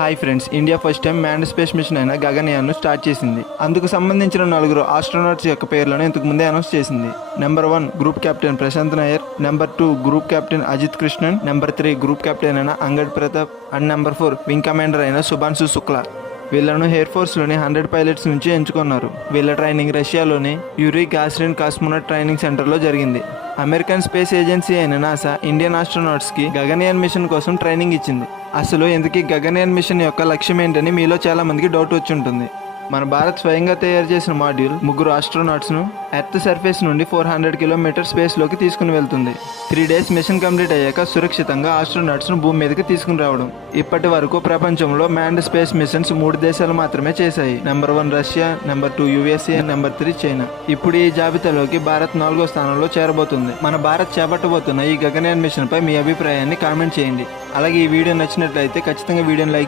Hi friends, India first time manned space machine అయిన గగన్యాన్ను start చేసింది. అందుకు సంబంధించిన 4 ఆస్ట్రోనాట్స్ యొక్క పేర్లను ఇంతకు ముందే అనౌన్స్ చేసింది. Number 1 group captain Prashant Nair, number 2 group captain Ajit Krishnan, number 3 group captain అయిన Angad Pratap and number 4 wing commander అయిన శుభాన్షు శుక్లా. వీళ్లను ఎయిర్ ఫోర్స్లోని 100 పైలట్స్ నుంచి ఎంచుకున్నారు. వీళ్ళ ట్రైనింగ్ రష్యాలోని యూరీ గాస్రిన్ కాస్మోనాట్ ట్రైనింగ్ సెంటర్లో జరిగింది. అమెరికన్ స్పేస్ ఏజెన్సీ అయిన నాసా ఇండియన్ ఆస్ట్రోనాట్స్కి గగన్యాన్ మిషన్ కోసం ట్రైనింగ్ ఇచ్చింది. అసలు ఇంతకీ గగన్యాన్ మిషన్ యొక్క లక్ష్యం ఏంటని మీలో చాలా మందికి డౌట్ వచ్చి ఉంటుంది. మన భారత్ స్వయంగా తయారు చేసిన మాడ్యూల్ 3 ఆస్ట్రోనాట్స్ను ఎర్త్ సర్ఫేస్ నుండి 400 కిలోమీటర్ స్పేస్లోకి తీసుకుని వెళ్తుంది. 3 డేస్ మిషన్ కంప్లీట్ అయ్యాక సురక్షితంగా ఆస్ట్రోనాట్స్ను భూమి మీదకి తీసుకుని రావడం. ఇప్పటి వరకు ప్రపంచంలో మ్యాన్డ్ స్పేస్ మిషన్స్ 3 దేశాలు మాత్రమే చేశాయి. Number 1 Russia, number 2 USA, number 3 China. ఇప్పుడు ఈ జాబితాలోకి భారత్ 4వ స్థానంలో చేరబోతుంది. మన భారత్ చేపట్టబోతున్న ఈ గగన్యాన్ మిషన్ పై మీ అభిప్రాయాన్ని కామెంట్ చేయండి. అలాగే ఈ వీడియో నచ్చినట్లయితే ఖచ్చితంగా వీడియోని లైక్